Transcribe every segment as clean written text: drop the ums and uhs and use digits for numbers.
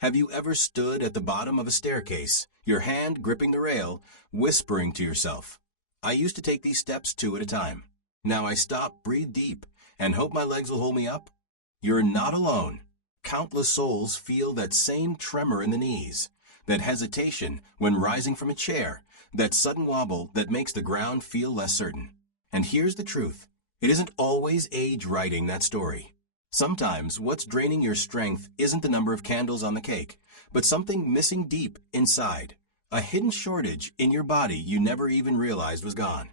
Have you ever stood at the bottom of a staircase, your hand gripping the rail, whispering to yourself, "I used to take these steps 2 at a time. Now I stop, breathe deep, and hope my legs will hold me up"? You're not alone. Countless souls feel that same tremor in the knees, that hesitation when rising from a chair, that sudden wobble that makes the ground feel less certain. And here's the truth. It isn't always age writing that story. Sometimes what's draining your strength isn't the number of candles on the cake, but something missing deep inside, a hidden shortage in your body you never even realized was gone.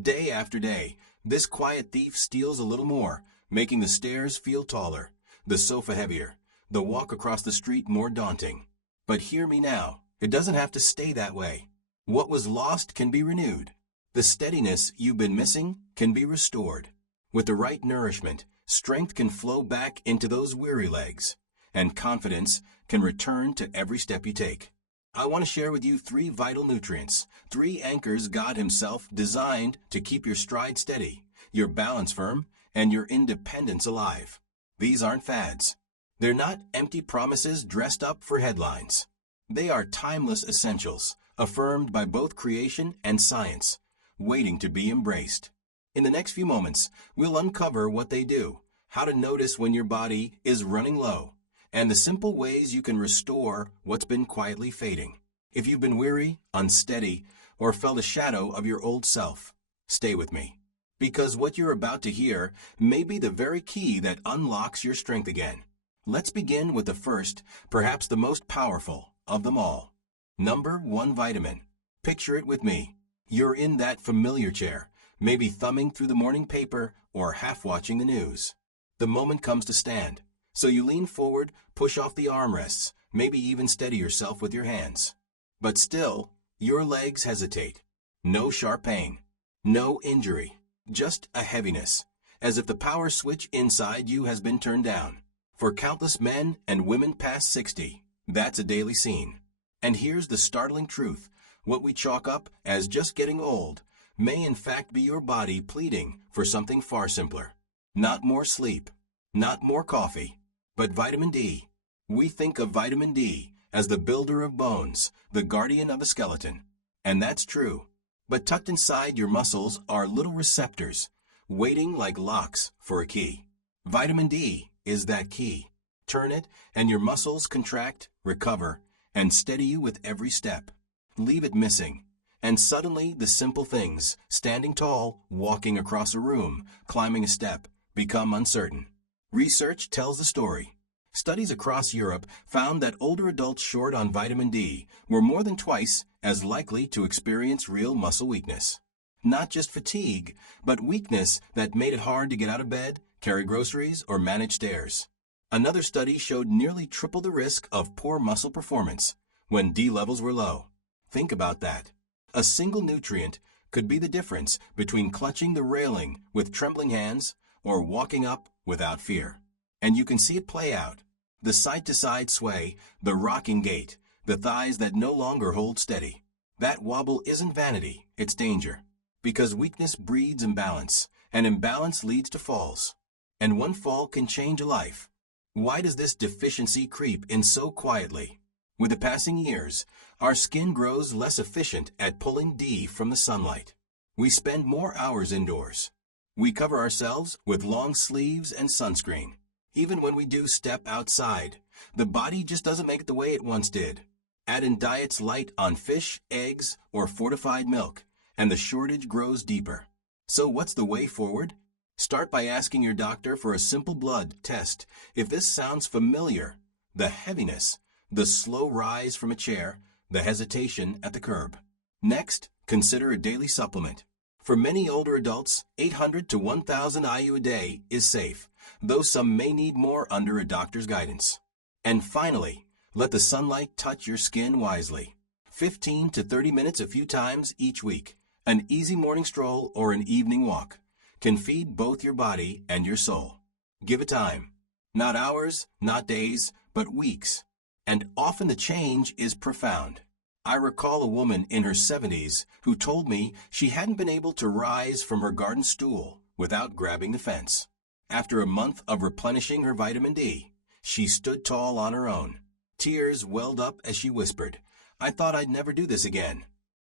Day after day, this quiet thief steals a little more, making the stairs feel taller, the sofa heavier, the walk across the street more daunting. But hear me now, it doesn't have to stay that way. What was lost can be renewed. The steadiness you've been missing can be restored. With the right nourishment, strength can flow back into those weary legs, and confidence can return to every step you take. I want to share with you 3 vital nutrients, 3 anchors God Himself designed to keep your stride steady, your balance firm, and your independence alive. These aren't fads. They're not empty promises dressed up for headlines. They are timeless essentials, affirmed by both creation and science, waiting to be embraced. In the next few moments, we'll uncover what they do, how to notice when your body is running low, and the simple ways you can restore what's been quietly fading. If you've been weary, unsteady, or felt a shadow of your old self, stay with me, because what you're about to hear may be the very key that unlocks your strength again. Let's begin with the first, perhaps the most powerful of them all. Number 1 vitamin. Picture it with me. You're in that familiar chair, maybe thumbing through the morning paper or half watching the news. The moment comes to stand, so you lean forward, push off the armrests, maybe even steady yourself with your hands. But still, your legs hesitate. No sharp pain, no injury, just a heaviness, as if the power switch inside you has been turned down. For countless men and women past 60, that's a daily scene. And here's the startling truth. What we chalk up as just getting old may in fact be your body pleading for something far simpler. Not more sleep, not more coffee, but vitamin D. We think of vitamin D as the builder of bones, the guardian of the skeleton. And that's true. But tucked inside your muscles are little receptors, waiting like locks for a key. Vitamin D is that key. Turn it, and your muscles contract, recover, and steady you with every step. Leave it missing, and suddenly the simple things, standing tall, walking across a room, climbing a step, become uncertain. Research tells the story. Studies across Europe found that older adults short on vitamin D were more than twice as likely to experience real muscle weakness. Not just fatigue, but weakness that made it hard to get out of bed, carry groceries, or manage stairs. Another study showed nearly triple the risk of poor muscle performance when D levels were low. Think about that. A single nutrient could be the difference between clutching the railing with trembling hands or walking up without fear. And you can see it play out. The side-to-side sway, the rocking gait, the thighs that no longer hold steady. That wobble isn't vanity, it's danger. Because weakness breeds imbalance, and imbalance leads to falls. And one fall can change a life. Why does this deficiency creep in so quietly? With the passing years, our skin grows less efficient at pulling D from the sunlight. We spend more hours indoors. We cover ourselves with long sleeves and sunscreen. Even when we do step outside, the body just doesn't make it the way it once did. Add in diets light on fish, eggs, or fortified milk, and the shortage grows deeper. So what's the way forward? Start by asking your doctor for a simple blood test. If this sounds familiar, the heaviness, the slow rise from a chair, the hesitation at the curb. Next, consider a daily supplement. For many older adults, 800 to 1,000 IU a day is safe, though some may need more under a doctor's guidance. And finally, let the sunlight touch your skin wisely. 15 to 30 minutes a few times each week, an easy morning stroll or an evening walk, can feed both your body and your soul. Give it time. Not hours, not days, but weeks. And often the change is profound. I recall a woman in her 70s who told me she hadn't been able to rise from her garden stool without grabbing the fence. After a month of replenishing her vitamin D, she stood tall on her own. Tears welled up as she whispered, "I thought I'd never do this again."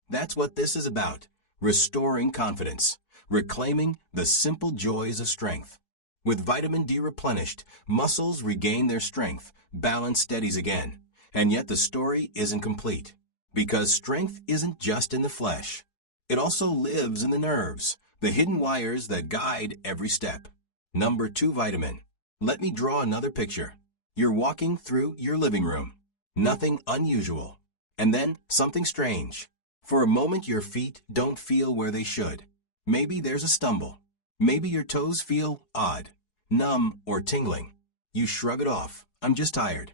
That's what this is about, restoring confidence, reclaiming the simple joys of strength. With vitamin D replenished, muscles regain their strength, balance steadies again. And yet the story isn't complete, because strength isn't just in the flesh. It also lives in the nerves, the hidden wires that guide every step. Number 2 vitamin. Let me draw another picture. You're walking through your living room. Nothing unusual. And then something strange. For a moment your feet don't feel where they should. Maybe there's a stumble. Maybe your toes feel odd, numb, or tingling. You shrug it off. I'm just tired.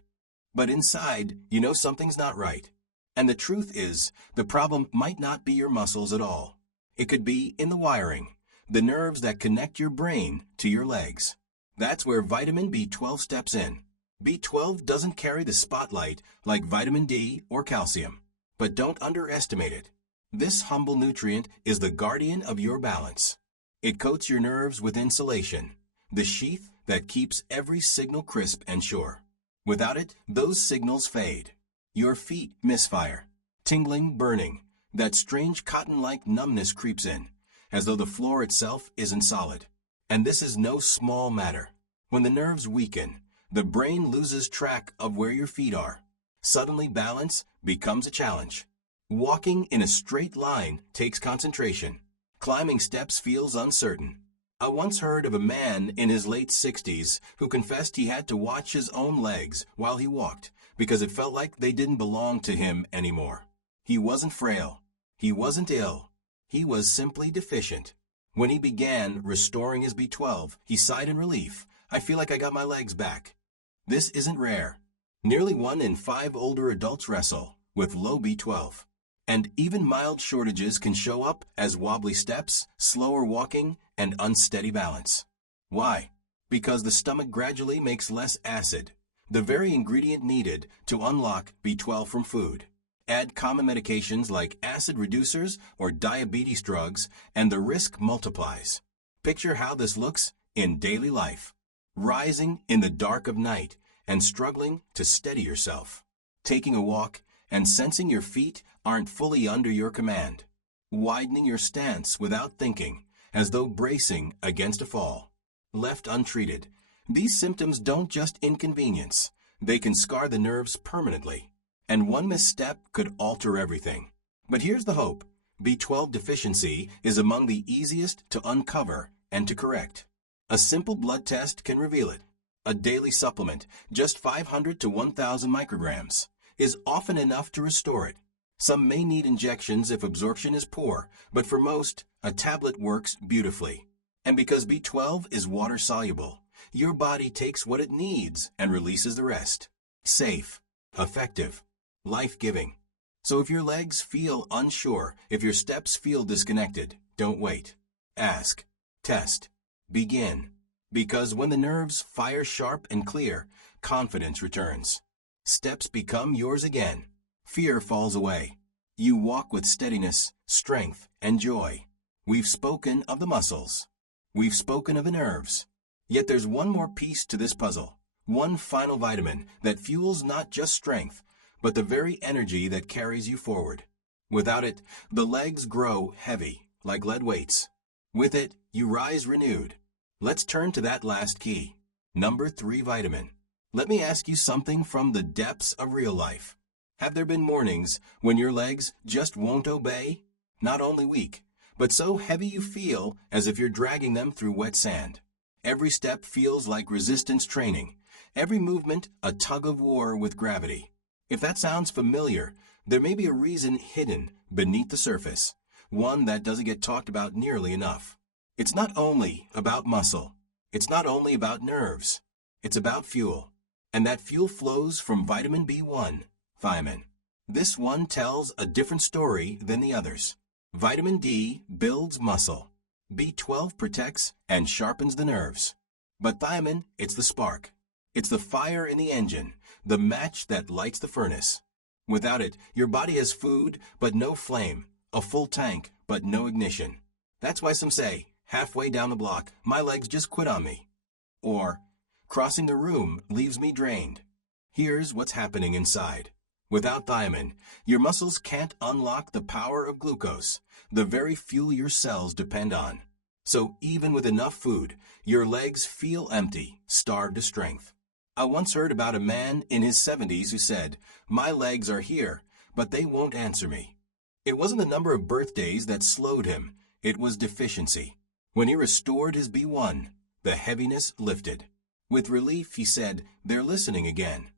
But inside, you know something's not right. And the truth is, the problem might not be your muscles at all. It could be in the wiring, the nerves that connect your brain to your legs. That's where vitamin B12 steps in. B12 doesn't carry the spotlight like vitamin D or calcium. But don't underestimate it. This humble nutrient is the guardian of your balance. It coats your nerves with insulation, the sheath that keeps every signal crisp and sure. Without it, those signals fade. Your feet misfire. Tingling, burning. That strange cotton-like numbness creeps in, as though the floor itself isn't solid. And this is no small matter. When the nerves weaken, the brain loses track of where your feet are. Suddenly balance becomes a challenge. Walking in a straight line takes concentration. Climbing steps feels uncertain. I once heard of a man in his late 60s who confessed he had to watch his own legs while he walked because it felt like they didn't belong to him anymore. He wasn't frail. He wasn't ill. He was simply deficient. When he began restoring his B12, he sighed in relief. I feel like I got my legs back. This isn't rare. Nearly 1 in 5 older adults wrestle with low B12. And even mild shortages can show up as wobbly steps, slower walking, and unsteady balance. Why? Because the stomach gradually makes less acid, the very ingredient needed to unlock B12 from food. Add common medications like acid reducers or diabetes drugs, and the risk multiplies. Picture how this looks in daily life. Rising in the dark of night and struggling to steady yourself. Taking a walk and sensing your feet aren't fully under your command. Widening your stance without thinking, as though bracing against a fall. Left untreated, these symptoms don't just inconvenience, they can scar the nerves permanently. And one misstep could alter everything. But here's the hope. B12 deficiency is among the easiest to uncover and to correct. A simple blood test can reveal it. A daily supplement, just 500 to 1,000 micrograms, is often enough to restore it. Some may need injections if absorption is poor, but for most, a tablet works beautifully. And because B12 is water-soluble, your body takes what it needs and releases the rest. Safe, effective, life-giving. So if your legs feel unsure, if your steps feel disconnected, don't wait. Ask, test, begin. Because when the nerves fire sharp and clear, confidence returns. Steps become yours again. Fear falls away. You walk with steadiness, strength, and joy. We've spoken of the muscles. We've spoken of the nerves. Yet there's one more piece to this puzzle. One final vitamin that fuels not just strength, but the very energy that carries you forward. Without it, the legs grow heavy, like lead weights. With it, you rise renewed. Let's turn to that last key. Number 3 vitamin. Let me ask you something from the depths of real life. Have there been mornings when your legs just won't obey? Not only weak, but so heavy you feel as if you're dragging them through wet sand. Every step feels like resistance training. Every movement a tug of war with gravity. If that sounds familiar, there may be a reason hidden beneath the surface, one that doesn't get talked about nearly enough. It's not only about muscle. It's not only about nerves. It's about fuel. And that fuel flows from vitamin B1, thiamine. This one tells a different story than the others. Vitamin D builds muscle. B12 protects and sharpens the nerves. But thiamine, it's the spark. It's the fire in the engine, the match that lights the furnace. Without it, your body has food, but no flame, a full tank, but no ignition. That's why some say, halfway down the block, my legs just quit on me. Or, crossing the room leaves me drained. Here's what's happening inside. Without thiamine, your muscles can't unlock the power of glucose, the very fuel your cells depend on. So even with enough food, your legs feel empty, starved of strength. I once heard about a man in his 70s who said, "My legs are here, but they won't answer me." It wasn't the number of birthdays that slowed him, it was deficiency. When he restored his B1, the heaviness lifted. With relief, he said, "They're listening again."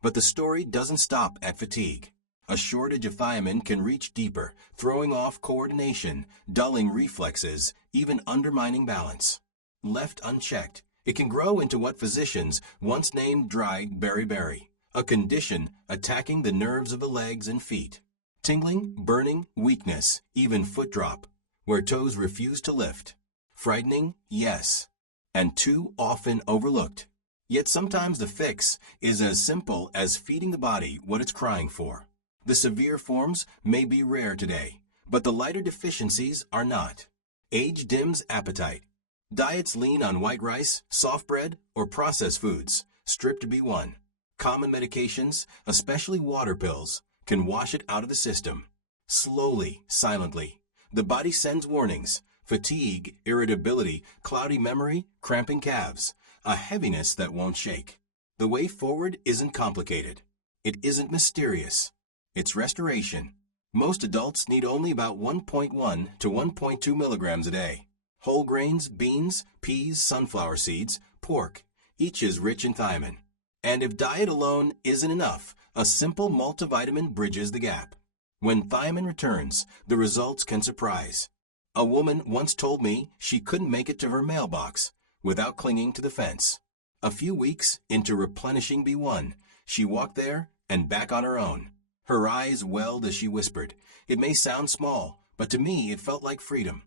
But the story doesn't stop at fatigue. A shortage of thiamine can reach deeper, throwing off coordination, dulling reflexes, even undermining balance. Left unchecked, it can grow into what physicians once named dry beriberi, a condition attacking the nerves of the legs and feet. Tingling, burning, weakness, even foot drop, where toes refuse to lift. Frightening, yes, and too often overlooked. Yet sometimes the fix is as simple as feeding the body what it's crying for. The severe forms may be rare today, but the lighter deficiencies are not. Age dims appetite. Diets lean on white rice, soft bread, or processed foods, stripped B1. Common medications, especially water pills, can wash it out of the system. Slowly, silently, the body sends warnings: fatigue, irritability, cloudy memory, cramping calves, a heaviness that won't shake. The way forward isn't complicated. It isn't mysterious. It's restoration. Most adults need only about 1.1 to 1.2 milligrams a day. Whole grains, beans, peas, sunflower seeds, pork, each is rich in thiamine. And if diet alone isn't enough, a simple multivitamin bridges the gap. When thiamine returns, the results can surprise. A woman once told me she couldn't make it to her mailbox without clinging to the fence. A few weeks into replenishing B1, she walked there and back on her own. Her eyes welled as she whispered, "It may sound small, but to me it felt like freedom."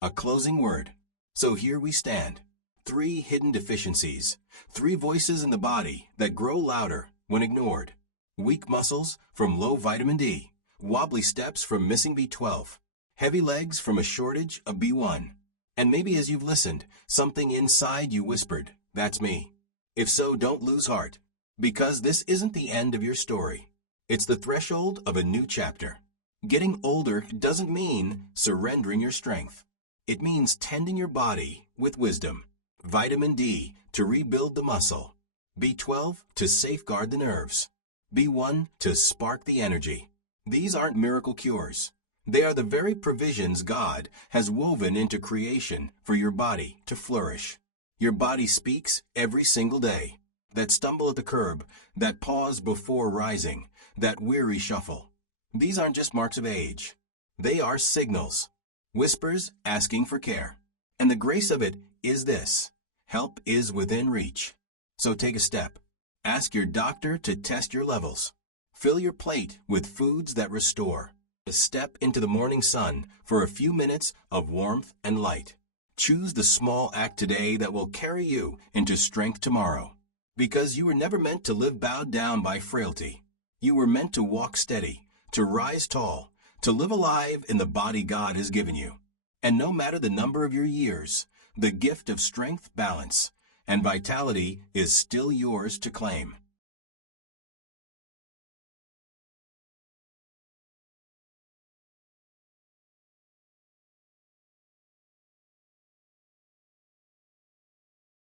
A closing word. So here we stand. 3 hidden deficiencies, 3 voices in the body that grow louder when ignored. Weak muscles from low vitamin D, wobbly steps from missing B12, heavy legs from a shortage of B1. And maybe as you've listened, something inside you whispered, "That's me." If so, don't lose heart, because this isn't the end of your story. It's the threshold of a new chapter. Getting older doesn't mean surrendering your strength. It means tending your body with wisdom. Vitamin D to rebuild the muscle. B12 to safeguard the nerves. B1 to spark the energy. These aren't miracle cures. They are the very provisions God has woven into creation for your body to flourish. Your body speaks every single day. That stumble at the curb, that pause before rising, that weary shuffle. These aren't just marks of age. They are signals. Whispers asking for care. And the grace of it is this: help is within reach. So take a step. Ask your doctor to test your levels. Fill your plate with foods that restore. Step into the morning sun for a few minutes of warmth and light. Choose the small act today that will carry you into strength tomorrow. Because you were never meant to live bowed down by frailty. You were meant to walk steady, to rise tall, to live alive in the body God has given you. And no matter the number of your years, the gift of strength, balance, and vitality is still yours to claim.